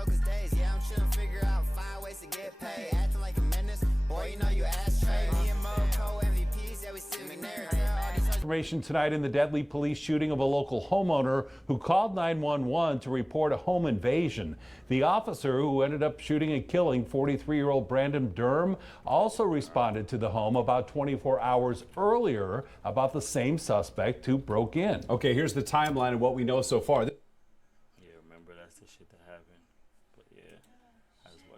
brokest days. Yeah, I'm trying to figure out 5 ways to get paid. Acting like a menace, boy, you know you ashtray. Me and Mo co-MVPs, yeah, we sitting there. Information tonight in the deadly police shooting of a local homeowner who called 911 to report a home invasion. The officer who ended up shooting and killing 43-year-old Brandon Durham also responded to the home about 24 hours earlier about the same suspect who broke in. Okay, here's the timeline of what we know so far. Yeah, remember, that's the shit that happened. But yeah,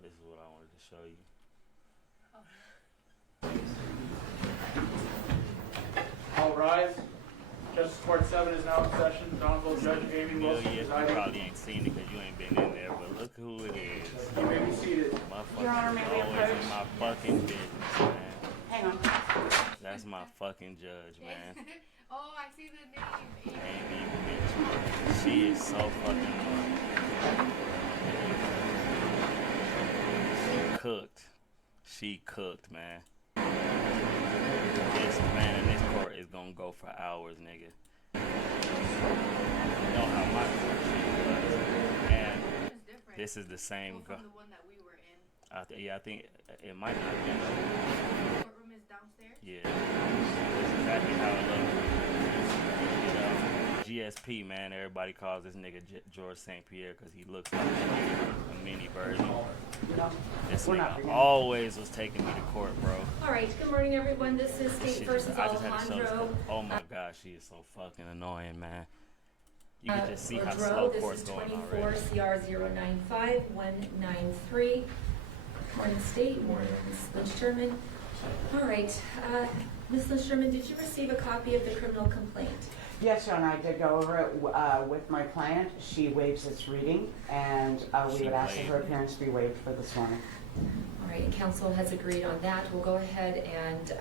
this is what I wanted to show you. All rise. Justice Court 7 is now in session. The Honorable Judge Amy Wilson You presiding. probably ain't seen it because you ain't been in there, but look who it is. You may be seated. Your Honor, may we approach? In my fucking business, man. Hang on. That's my fucking judge, man. Oh, I see the name. Amy, bitch. She is so fucking annoying. She cooked. She cooked, man. This man in this court is gonna go for hours, nigga. You know how my court shit was. And this is the same. From the one that we were in. Yeah, I think it might not be. The courtroom is downstairs. Yeah, that's exactly how it looks. You know, GSP, man. Everybody calls this nigga George St. Pierre because he looks like a mini version. This nigga always was taking me to court, bro. All right, good morning, everyone. This is State versus I just had to show this. Alejandro. Oh my gosh, she is so fucking annoying, man. You can just see how slow court's going already. This is 24 CR 095193. Morning, State. Morning, Ms. Lynch-Sherman. All right, Ms. Lynch-Sherman, did you receive a copy of the criminal complaint? Yes, Your Honor, I did go over it with my client. She waives its reading, and we would ask that her appearance be waived for this morning. All right, counsel has agreed on that. We'll go ahead and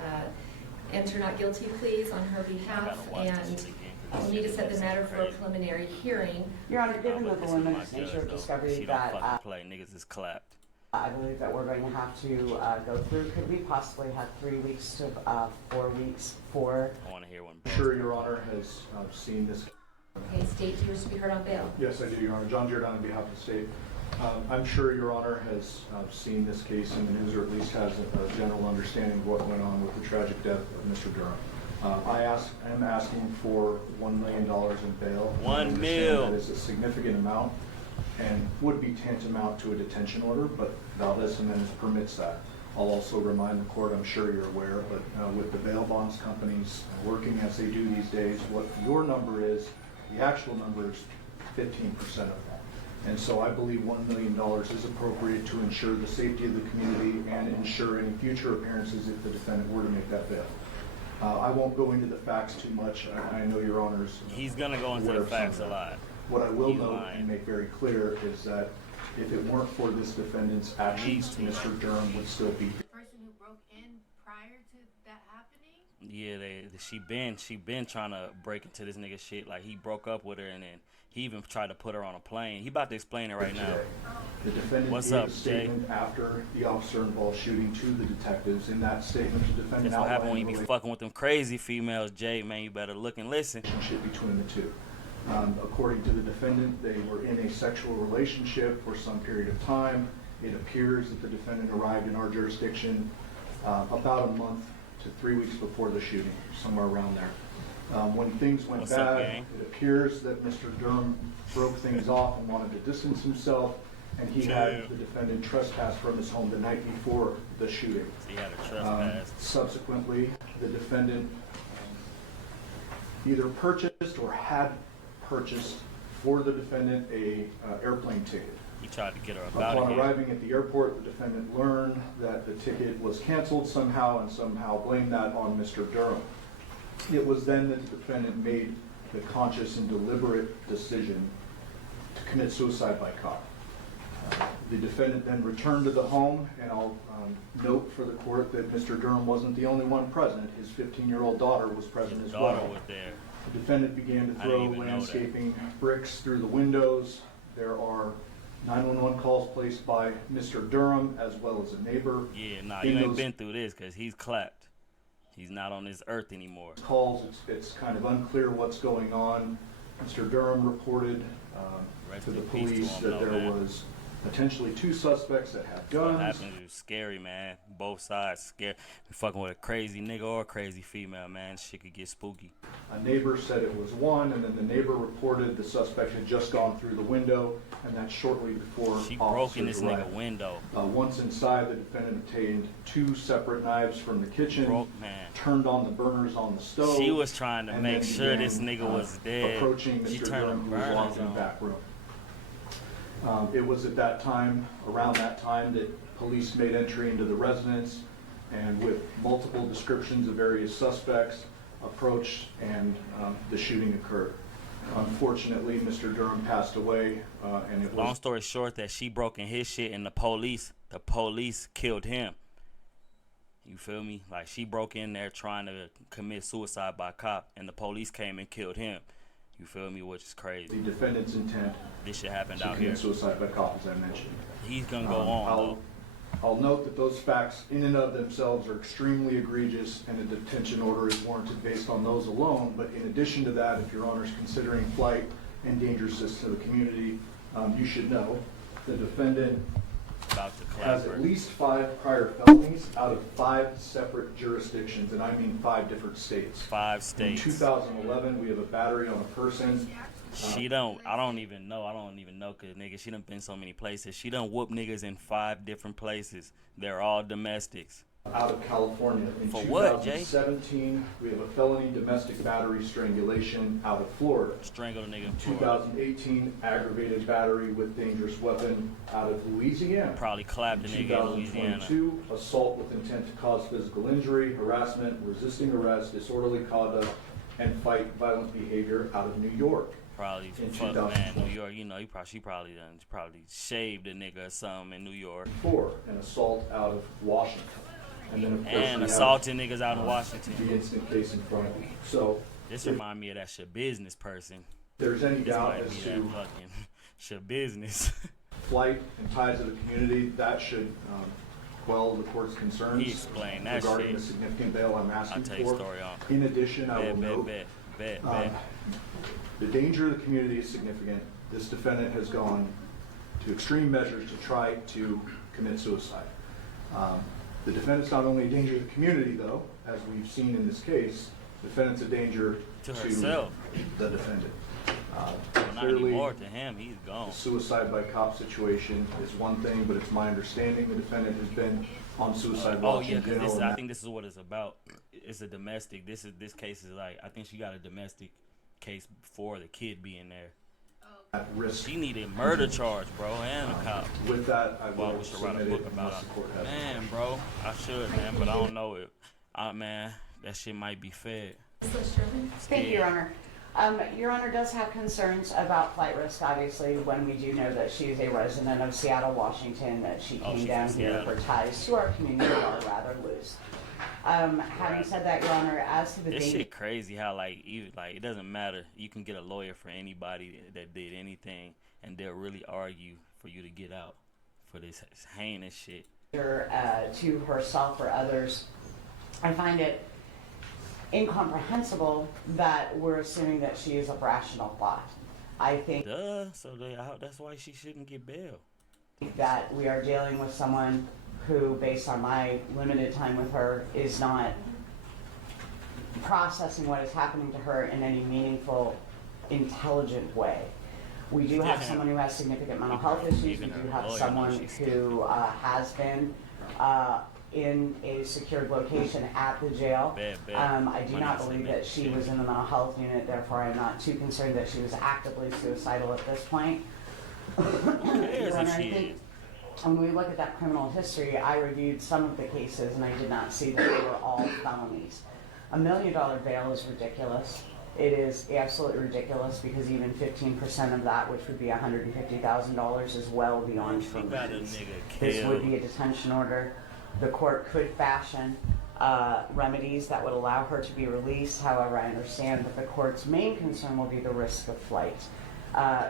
enter not guilty pleas on her behalf, and we'll need to set the matter for a preliminary hearing. Your Honor, given the voluminous nature of discovery that play niggas is clapped. I believe that we're going to have to go through, could we possibly have 3 weeks to 4 weeks for... I want to hear one. I'm sure Your Honor has seen this. Okay, State, do you wish to be heard on bail? Yes, I do, Your Honor. John Giordano on behalf of the State. I'm sure Your Honor has seen this case in the news, or at least has a general understanding of what went on with the tragic death of Mr. Durham. I am asking for $1 million in bail. $1 million. That is a significant amount and would be tantamount to a detention order, but Valdez-Jimenez permits that. I'll also remind the court, I'm sure you're aware, but with the bail bonds companies working as they do these days, what your number is, the actual number is 15% of that. And so I believe $1 million is appropriate to ensure the safety of the community and ensure any future appearances if the defendant were to make that bail. I won't go into the facts too much. I know Your Honor's He's going to go into the facts a lot. What I will note and make very clear is that if it weren't for this defendant's actions, Mr. Durham would still be here. The person who broke in prior to that happening? Yeah, she been trying to break into this nigga shit. Like, he broke up with her, and then he even tried to put her on a plane. He about to explain it right now. The defendant gave a statement after the officer involved shooting to the detectives. In that statement, the defendant That's what happened when you be fucking with them crazy females, Jay. Man, you better look and listen. Relationship between the two. According to the defendant, they were in a sexual relationship for some period of time. It appears that the defendant arrived in our jurisdiction about a month to 3 weeks before the shooting, somewhere around there. When things went bad, it appears that Mr. Durham broke things off and wanted to distance himself, and he had the defendant trespass from his home the night before the shooting. So he had a trespass. Subsequently, the defendant either purchased or had purchased for the defendant a airplane ticket. He tried to get her about Upon arriving at the airport, the defendant learned that the ticket was canceled somehow and somehow blamed that on Mr. Durham. It was then that the defendant made the conscious and deliberate decision to commit suicide by cop. The defendant then returned to the home, and I'll note for the court that Mr. Durham wasn't the only one present. His 15-year-old daughter was present as well. Was there. The defendant began to throw landscaping bricks through the windows. There are 911 calls placed by Mr. Durham as well as a neighbor. Yeah, nah, you ain't been through this because he's clapped. He's not on this earth anymore. Calls, it's kind of unclear what's going on. Mr. Durham reported to the police that there was potentially two suspects that had What guns. happened is scary, man. Both sides scary. You fucking with a crazy nigga or a crazy female, man. Shit could get spooky. A neighbor said it was one, and then the neighbor reported the suspect had just gone through the window, and that's shortly before She broke in officers this nigga arrived. window. Once inside, the defendant obtained two separate knives from the kitchen, Broke, man. turned on the burners on the stove. She was trying to and make then sure this began, nigga was dead. Approaching She Mr. turned Durham, the who was locked burners in the on. back room. It was at that time, around that time, that police made entry into the residence and with multiple descriptions of various suspects approached, and the shooting occurred. Unfortunately, Mr. Durham passed away, and it Long was story short, that she broke in his shit and the police killed him. You feel me? Like, she broke in there trying to commit suicide by cop, and the police came and killed him. You feel me? Which is crazy. the defendant's intent This shit happened to out here. commit suicide by cop, as I mentioned. He's gonna go on though. I'll note that those facts in and of themselves are extremely egregious, and a detention order is warranted based on those alone. But in addition to that, if your Honor is considering flight and dangerousness to the community, you should know the defendant About to clap has her. at least 5 prior felonies out of 5 separate jurisdictions, and I mean 5 different states. 5 In states. 2011, we have a battery on a person. She don't. I don't even know. Cause nigga, she done been so many places. She done whoop niggas in 5 different places. They're all domestics. Out of California. In For what, Jay? 2017, we have a felony domestic battery strangulation out of Florida. Strangle a nigga in Florida. 2018, aggravated battery with dangerous weapon out of Louisiana. Probably clapped a In nigga in Louisiana. 2022, assault with intent to cause physical injury, harassment, resisting arrest, disorderly conduct, and fight violent behavior out of New York. Probably in fuck 2020. man, New York. You know, she probably shaved a nigga or something in New York. 4, an assault out of Washington. And then, of course, And we have assaulting niggas out in Washington. the instant case in front of you. So, This if remind me of that shit business person. there's any This doubt might as be that to fucking shit business. flight and ties of the community, that should quell the court's concerns He explained that regarding shit. the significant bail I'm asking I'll tell you for. a story on. In addition, I will Bet, note, bet. the danger of the community is significant. This defendant has gone to extreme measures to try to commit suicide. The defendant's not only a danger to the community, though, as we've seen in this case, the defendant's a danger To herself. the defendant. Well, not Clearly, anymore to him. He's gone. the suicide by cop situation is one thing, but it's my understanding the defendant has been on suicide Oh watch yeah, in because jail. and I that- think this is what it's about. It's a domestic. This case is like, I think she got a domestic case before the kid being there. at risk. She needed murder charge, bro, and a cop. With that, I Well, will we should write a submit book it about unless the court has. Man, bro, I should, man, but I don't know it. Man, that shit might be fed. Thank you, Your Honor. Your Honor does have concerns about flight risk, obviously, when we do know that she is a resident of Seattle, Washington, that she came she's down from here. Seattle. Her ties to our community are rather loose. Having said that, Your Honor, as to the This danger, shit crazy how it doesn't matter. You can get a lawyer for anybody that did anything, and they'll really argue for you to get out for this heinous shit. to herself or others, I find it incomprehensible that we're assuming that she is of rational thought. I think Duh. So that's why she shouldn't get bail. that we are dealing with someone who, based on my limited time with her, is not processing what is happening to her in any meaningful, intelligent way. We do have Yeah. someone who has significant mental health issues. We Even do her have lawyer someone knows she's who has been in a secured location at the jail. Bet. I do Money not is believe the that she shit. was in the mental health unit, therefore I'm not too concerned that she was actively suicidal at this point. Who cares Your Honor, if I she think is? when we look at that criminal history, I reviewed some of the cases and I did not see that they were all felonies. $1 million bail is ridiculous. It is absolutely ridiculous because even 15% of that, which would be $150,000, is well beyond She got a release. nigga This would killed. be a detention order. The court could fashion remedies that would allow her to be released. However, I understand that the court's main concern will be the risk of flight.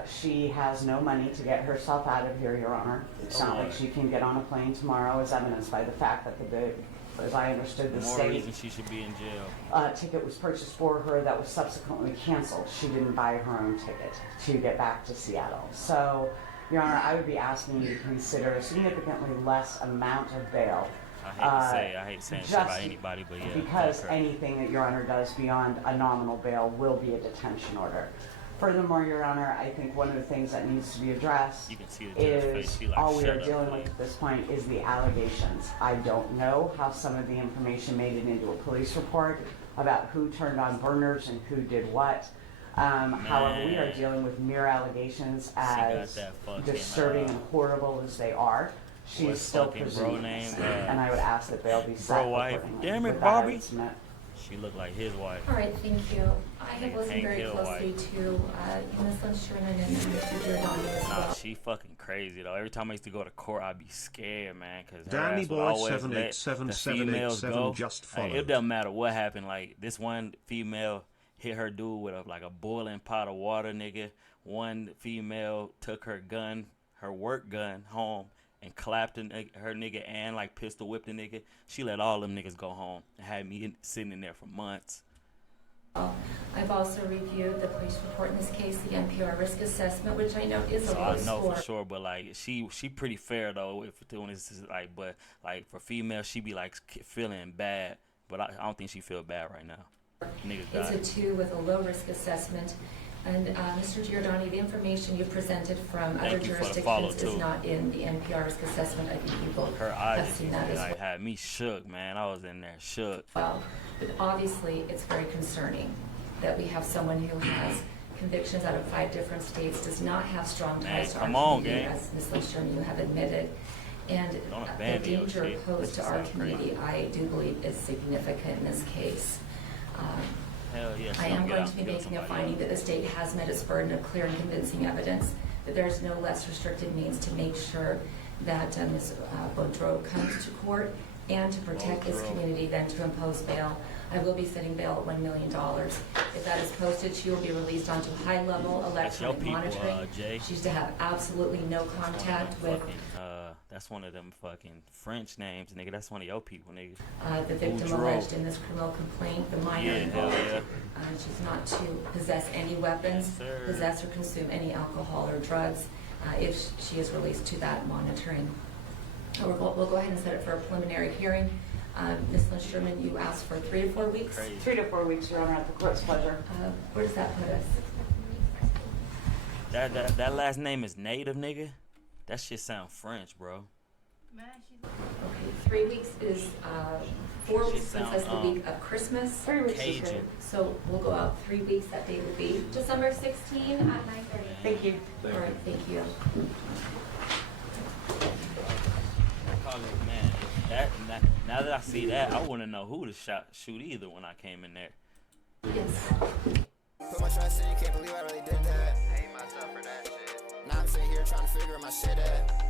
She has no money to get herself out of here, Your Honor. It's not like she can get on a plane tomorrow, as evidenced by the fact that as I understood the More state reason she should be in jail. ticket was purchased for her that was subsequently canceled. She didn't buy her own ticket to get back to Seattle. So Your Honor, I would be asking you to consider a significantly less amount of bail. I hate saying shit about anybody, but yeah. Because anything that Your Honor does beyond a nominal bail will be a detention order. Furthermore, Your Honor, I think one of the things that needs to be addressed You can see the judge's face. is She like, all we "Shut are up, dealing please." with at this point is the allegations. I don't know how some of the information made it into a police report about who turned on burners and who did what. However, we are dealing with mere allegations as that fucking, disturbing and horrible as they are. She is what's still fucking bro presumed name, innocent, and I would ask that bail be set bro wife. accordingly. Damn it, With that, I Bobby. would submit. She looked like his wife. All right, thank you. I have listened Hank very Hill closely wife. to Ms. Lynn Sherman and Mr. Giordano as Nah, well. she fucking crazy though. Every time I used to go to court, I'd be scared, man, because Danny Boy always let the 787 females go. just Like, followed. it doesn't matter what happened. Like this one female hit her dude with a boiling pot of water, nigga. One female took her gun, her work gun, home and clapped her nigga and like pistol whipped the nigga. She let all them niggas go home and had me sitting in there for months. I've also reviewed the police report in this case, the NPR risk assessment, which I know is a So low I know score. for sure, but like she pretty fair though. If doing this is like, but like for female, she be like feeling bad, but I don't think she feel bad right now. Niggas It's died. a 2 with a low risk assessment. And Mr. Giordani, the information you presented from other Thank you for the follow, jurisdictions is too. not in the NPR risk assessment. I think you both Her eyes have seen that as like had me shook, man. I was in there shook. well. But obviously, it's very concerning that we have someone who has convictions out of 5 different states, does not have strong Man, ties to our come on, community, gang. as Ms. Lynn Sherman, you have admitted. And Don't the abandon your danger shit. posed to That our sounds crazy. community, I do believe, is significant in this case. Hell yeah. I she am don't get going out to be and kill making a somebody finding else. that the state has met its burden of clear and convincing evidence, that there is no less restricted means to make sure that Ms. Boudreaux comes to court and to protect this Boudreaux. community than to impose bail. I will be setting bail at $1 million. If that is posted, she will be released onto high-level That's your electronic people, monitoring. Jay. She's to have absolutely no contact with That's one of them fucking French names, nigga. That's one of your people, nigga. the victim Boudreaux. alleged in this criminal complaint, the minor Yeah, hell involved. yeah. She's not to possess any weapons, Yes, sir. possess or consume any alcohol or drugs if she is released to that monitoring. We'll go ahead and set it for a preliminary hearing. Ms. Lynn Sherman, you asked for 3 to 4 weeks. Crazy. 3 to 4 weeks, Your Honor, at the court's pleasure. Where does that put us? That last name is native, nigga. That shit sound French, bro. Man, she's Okay, 3 weeks is 4 Should weeks since sound, that's the week of Christmas. 3 weeks is Cajun. good. So we'll go out 3 weeks. That date would be December 16 at 9:30. Thank you. All right, thank you. Man, now that I see that, I wouldn't know who to shoot either when I came in there. Yes. Put my trust in you, can't believe I really did that. Hate myself for that shit. Now I'm sitting here trying to figure my shit at.